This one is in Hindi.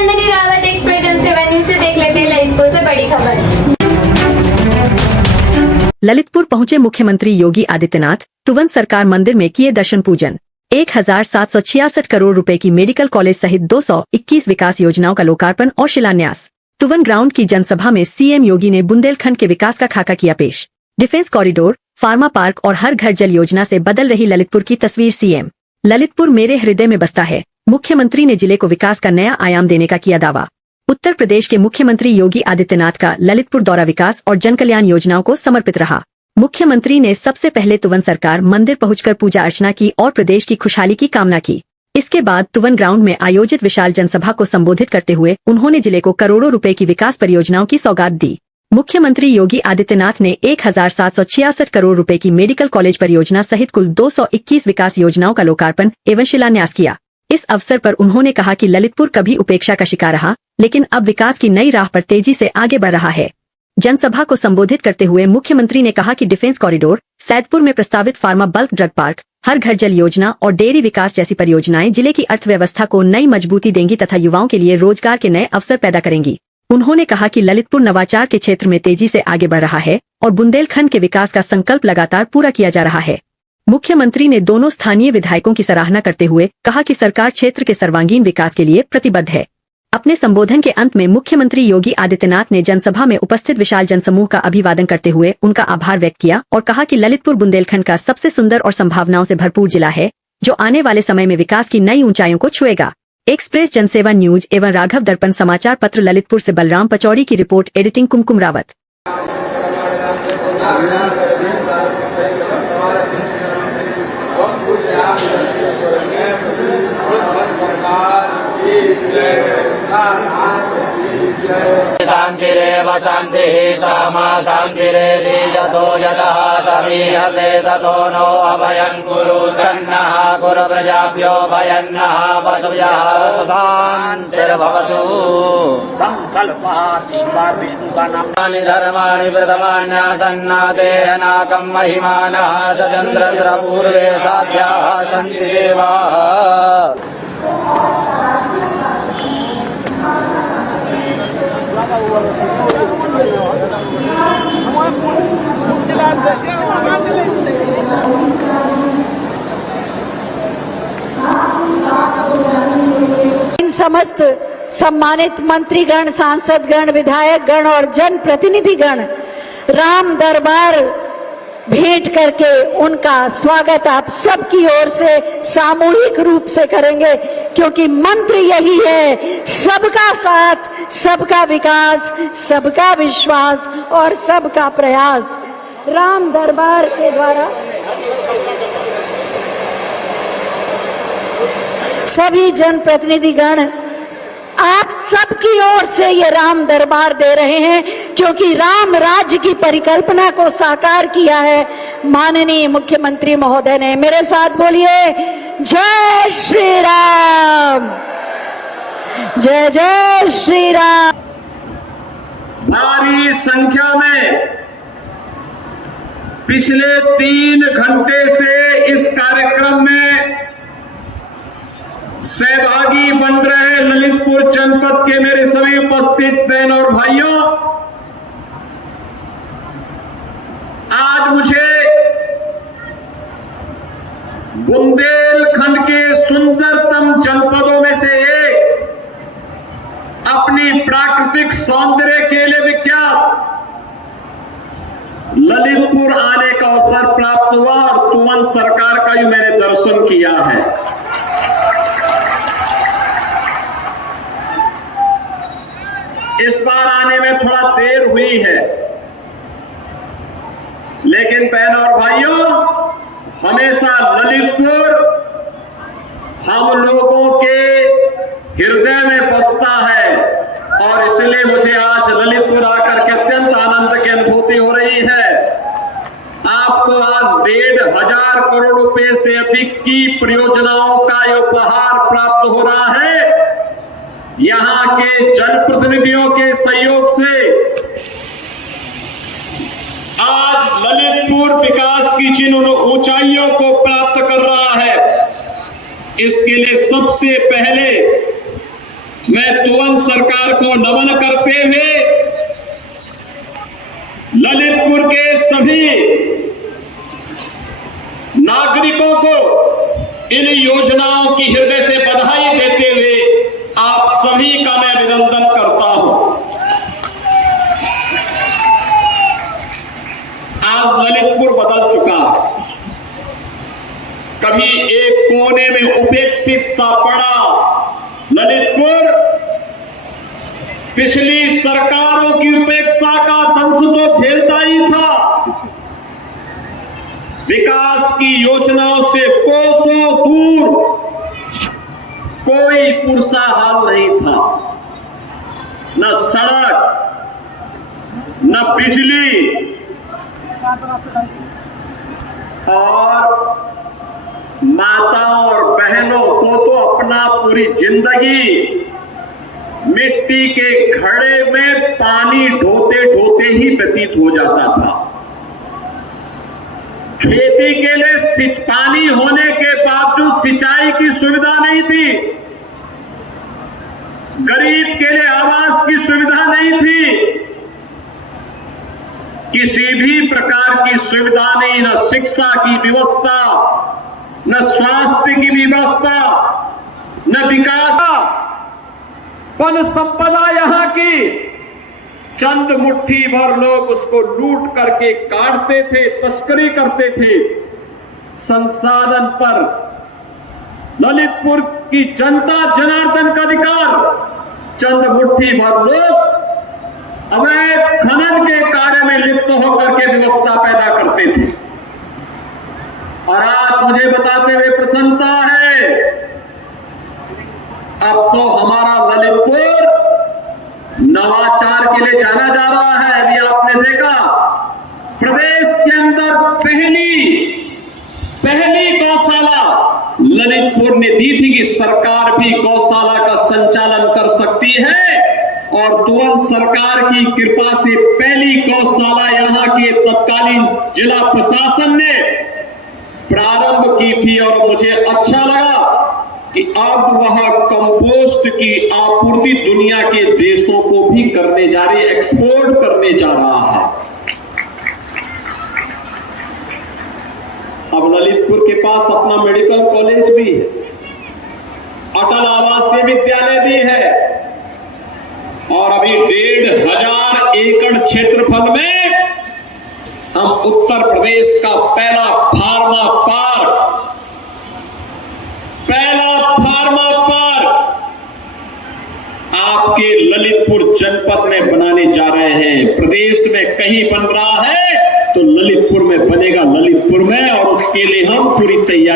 नंदिनी रावत, एक्सप्रेस जनसेवा न्यूज से देख लेते हैं ललितपुर से बड़ी खबर। ललितपुर पहुंचे मुख्यमंत्री योगी आदित्यनाथ, तुवन सरकार मंदिर में किए दर्शन पूजन। 1766 करोड़ रुपए की मेडिकल कॉलेज सहित 221 विकास योजनाओं का लोकार्पण और शिलान्यास। तुवन ग्राउंड की जनसभा में सीएम योगी ने बुंदेलखंड के विकास का खाका किया पेश। डिफेंस कॉरिडोर, फार्मा पार्क और हर घर जल योजना से बदल रही ललितपुर की तस्वीर। सीएम, ललितपुर मेरे हृदय में बसता है। मुख्यमंत्री ने जिले को विकास का नया आयाम देने का किया दावा। उत्तर प्रदेश के मुख्यमंत्री योगी आदित्यनाथ का ललितपुर दौरा विकास और जनकल्याण योजनाओं को समर्पित रहा। मुख्यमंत्री ने सबसे पहले तुवन सरकार मंदिर पहुंचकर पूजा अर्चना की और प्रदेश की खुशहाली की कामना की। इसके बाद तुवन ग्राउंड में आयोजित विशाल जनसभा को संबोधित करते हुए उन्होंने जिले को करोड़ों रुपए की विकास परियोजनाओं की सौगात दी। मुख्यमंत्री योगी आदित्यनाथ ने 1766 करोड़ रुपए की मेडिकल कॉलेज परियोजना सहित कुल 221 विकास योजनाओं का लोकार्पण एवं शिलान्यास किया। इस अवसर पर उन्होंने कहा कि ललितपुर कभी उपेक्षा का शिकार रहा, लेकिन अब विकास की नई राह पर तेजी से आगे बढ़ रहा है। जनसभा को संबोधित करते हुए मुख्यमंत्री ने कहा कि डिफेंस कॉरिडोर, सैदपुर में प्रस्तावित फार्मा बल्क ड्रग पार्क, हर घर जल योजना और डेयरी विकास जैसी परियोजनाएं जिले की अर्थव्यवस्था को नई मजबूती देंगी तथा युवाओं के लिए रोजगार के नए अवसर पैदा करेंगी। उन्होंने कहा कि ललितपुर नवाचार के क्षेत्र में तेजी से आगे बढ़ रहा है और बुंदेलखंड के विकास का संकल्प लगातार पूरा किया जा रहा है। मुख्यमंत्री ने दोनों स्थानीय विधायकों की सराहना करते हुए कहा कि सरकार क्षेत्र के सर्वांगीण विकास के लिए प्रतिबद्ध है। अपने संबोधन के अंत में मुख्यमंत्री योगी आदित्यनाथ ने जनसभा में उपस्थित विशाल जनसमूह का अभिवादन करते हुए उनका आभार व्यक्त किया और कहा कि ललितपुर बुंदेलखंड का सबसे सुंदर और संभावनाओं से भरपूर जिला है, जो आने वाले समय में विकास की नई ऊंचाइयों को छुएगा। एक्सप्रेस जनसेवा न्यूज एवं राघव दर्पण समाचार पत्र ललितपुर से बलराम पचौड़ी की रिपोर्ट। एडिटिंग कुमकुम रावत। शांतिरेव शांतिः सामा शांतिरेति यतो यतः समीहसे ततो नो अभयं कुरु सन्नः कुरु प्रजाभ्यो भयन्नः पशुभ्यः शान्तिर्भवतु। संकल्पात् एक बार विष्णु का नाम। धर्माणि प्रथमान्यासन्नातेः नाकं महिमानः सचन्द्र पूर्वे साध्याः सन्ति देवाः। समस्त सम्मानित मंत्रीगण, सांसदगण, विधायकगण और जनप्रतिनिधिगण राम दरबार भेंट करके उनका स्वागत आप सबकी ओर से सामूहिक रूप से करेंगे, क्योंकि मंत्र यही है, सबका साथ, सबका विकास, सबका विश्वास और सबका प्रयास। राम दरबार के द्वारा सभी जनप्रतिनिधिगण आप सबकी ओर से ये राम दरबार दे रहे हैं, क्योंकि राम राज्य की परिकल्पना को साकार किया है माननीय मुख्यमंत्री महोदय ने। मेरे साथ बोलिए, जय श्री राम, जय जय श्री राम। भारी संख्या में पिछले 3 घंटे से इस कार्यक्रम में सहभागी बन रहे ललितपुर जनपद के मेरे सभी उपस्थित बहन और भाइयों, आज मुझे बुंदेलखंड के सुंदरतम जनपदों में से एक, अपनी प्राकृतिक सौंदर्य के लिए विख्यात ललितपुर आने का अवसर प्राप्त हुआ और तुवन सरकार का भी मैंने दर्शन किया है। इस बार आने में थोड़ा देर हुई है, लेकिन बहनों और भाइयों, हमेशा ललितपुर हम लोगों के हृदय में बसता है और इसलिए मुझे आज ललितपुर आकर के अत्यंत आनंद की अनुभूति हो रही है। आपको आज 1,500 करोड़ रुपए से अधिक की परियोजनाओं का उपहार प्राप्त हो रहा है। यहां के जनप्रतिनिधियों के सहयोग से आज ललितपुर विकास की जिन ऊंचाइयों को प्राप्त कर रहा है, इसके लिए सबसे पहले मैं तुवंत सरकार को नमन करते हुए ललितपुर के सभी नागरिकों को इन योजनाओं की हृदय से बधाई देते हुए आप सभी का मैं अभिनंदन करता हूं। आज ललितपुर बदल चुका है। कभी एक कोने में उपेक्षित सा पड़ा ललितपुर पिछली सरकारों की उपेक्षा का दंश तो झेलता ही था। विकास की योजनाओं से कोसों दूर कोई पुरसा हाल नहीं था। न सड़क, न बिजली, और माताओं और बहनों को तो अपना पूरी जिंदगी मिट्टी के घड़े में पानी ढोते ढोते ही व्यतीत हो जाता था। खेती के लिए पानी होने के बावजूद सिंचाई की सुविधा नहीं थी। गरीब के लिए आवास की सुविधा नहीं थी। किसी भी प्रकार की सुविधा नहीं, न शिक्षा की व्यवस्था, न स्वास्थ्य की व्यवस्था, न विकास। वन संपदा यहां की चंद मुट्ठी भर लोग उसको लूट करके काटते थे, तस्करी करते थे। संसाधन पर ललितपुर की जनता जनार्दन का अधिकार चंद मुट्ठी भर लोग अवैध खनन के कार्य में लिप्त होकर के व्यवस्था पैदा करते थे। और आज मुझे बताते हुए प्रसन्नता है, अब तो हमारा ललितपुर नवाचार के लिए जाना जा रहा है। अभी आपने देखा प्रदेश के अंदर पहली गौशाला ललितपुर ने दी थी कि सरकार भी गौशाला का संचालन कर सकती है, और तुरंत सरकार की कृपा से पहली गौशाला यहां के तत्कालीन जिला प्रशासन ने प्रारंभ की थी। और मुझे अच्छा लगा कि अब वह कंपोस्ट की आपूर्ति दुनिया के देशों को भी करने जा रही है, एक्सपोर्ट करने जा रहा है। अब ललितपुर के पास अपना मेडिकल कॉलेज भी है, अटल आवासीय विद्यालय भी है, और अभी 1,500 एकड़ क्षेत्रफल में हम उत्तर प्रदेश का पहला फार्मा पार्क आपके ललितपुर जनपद में बनाने जा रहे हैं। प्रदेश में कहीं बन रहा है तो ललितपुर में बनेगा, ललितपुर में, और उसके लिए हम पूरी तैयारी